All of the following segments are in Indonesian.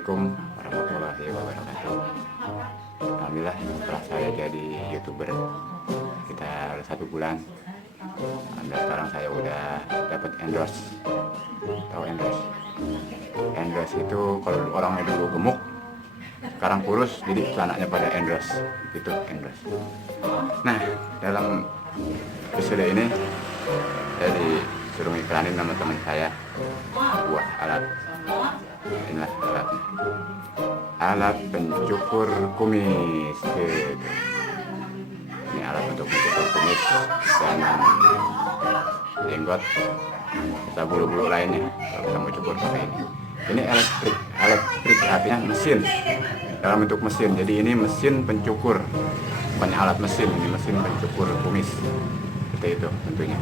Assalamualaikum warahmatullahi wabarakatuh. Alhamdulillah setelah saya jadi YouTuber sekitar 1 bulan, alhamdulillah sekarang saya udah dapat endorse. Tahu endorse? Endorse itu kalau orangnya dulu gemuk, sekarang kurus, jadi celananya pada endorse, gitu endorse. Nah, dalam episode ini saya disuruh iklanin sama teman saya buah alat. Inilah alatnya, alat pencukur kumis gitu. Ini alat untuk mencukur kumis dan jenggot serta bulu-bulu lainnya kalau kita mau cukur pakai ini. Ini elektrik artinya mesin, dalam bentuk mesin. Jadi ini mesin pencukur, bukan alat mesin, ini mesin pencukur kumis. Seperti itu tentunya.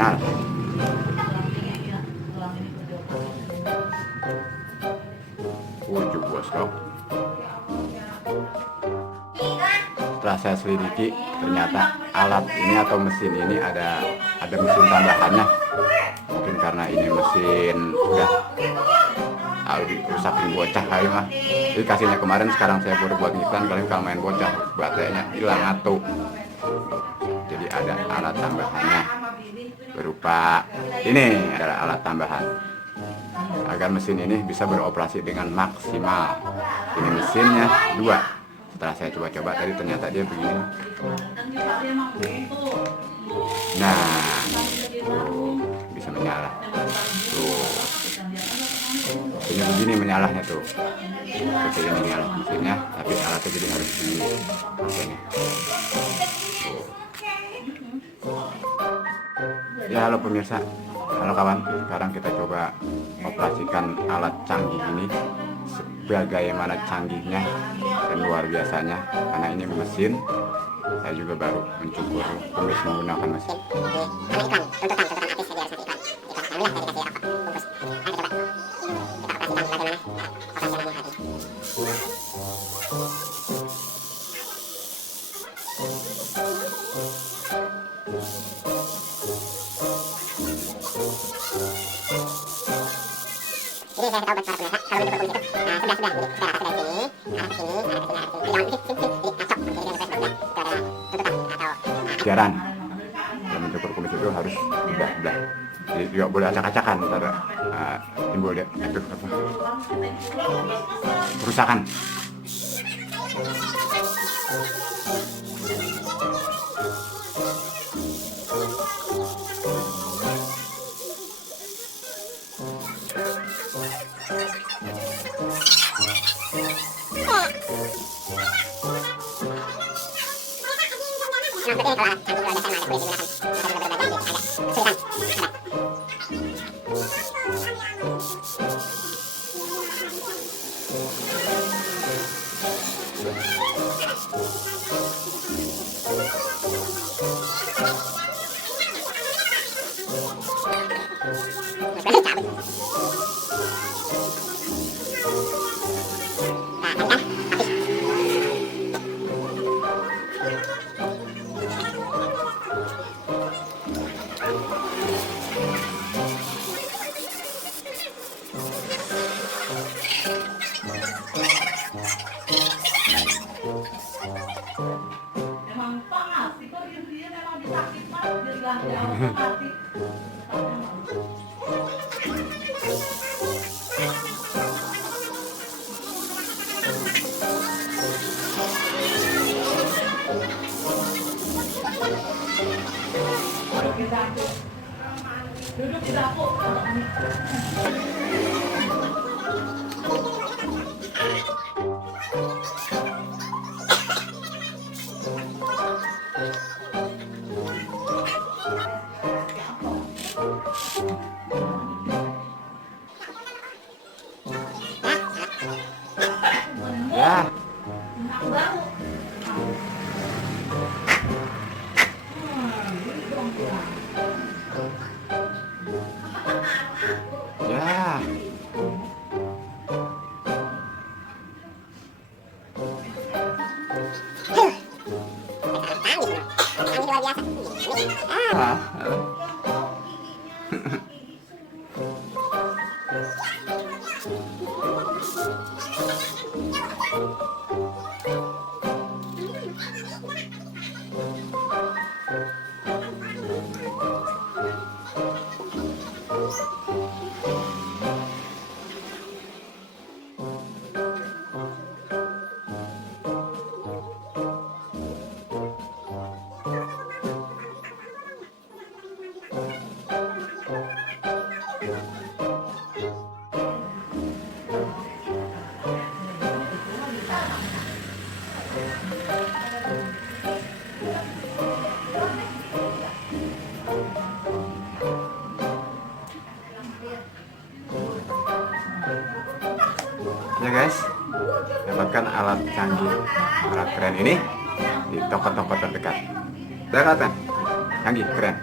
Nah, wujud bosok. Setelah saya selidiki, ternyata alat ini atau mesin ini ada mesin tambahannya. Mungkin karena ini mesin udah rusak di bocah kali mah. Jadi kasihnya kemarin, sekarang saya baru buat iklan, kalian kalau main bocah baterainya hilang atau. Jadi ada alat tambahannya berupa ini, adalah alat tambahan agar mesin ini bisa beroperasi dengan maksimal. Ini mesinnya 2. Setelah saya coba-coba tadi ternyata dia begini. Nah, tuh bisa menyala. Tuh, ini begini menyalahnya tuh. Seperti ini nyala mesinnya, tapi alatnya jadi harus di makanya. Ya, halo pemirsa, halo kawan. Sekarang kita coba operasikan alat canggih ini. Sebagaimana canggihnya dan luar biasanya, karena ini mesin. Saya juga baru mencukur kumis menggunakan mesin. Ini saya tahu betul pemirsa, kalau untuk kumis itu sebelah ini, sebelah sini, arah sini, jangan Siaran dalam mencukur kumis itu harus belah-belah. Jadi tidak boleh acak-acakan, ntar timbul dia itu apa? Kerusakan. Emang panas, itu dia memang disakit banget, dia bilang hati. Duduk di dapur. Ya. Ya. Ah. Ya guys, dapatkan alat canggih, alat keren ini di toko-toko terdekat. Udah kelihatan? Canggih, keren.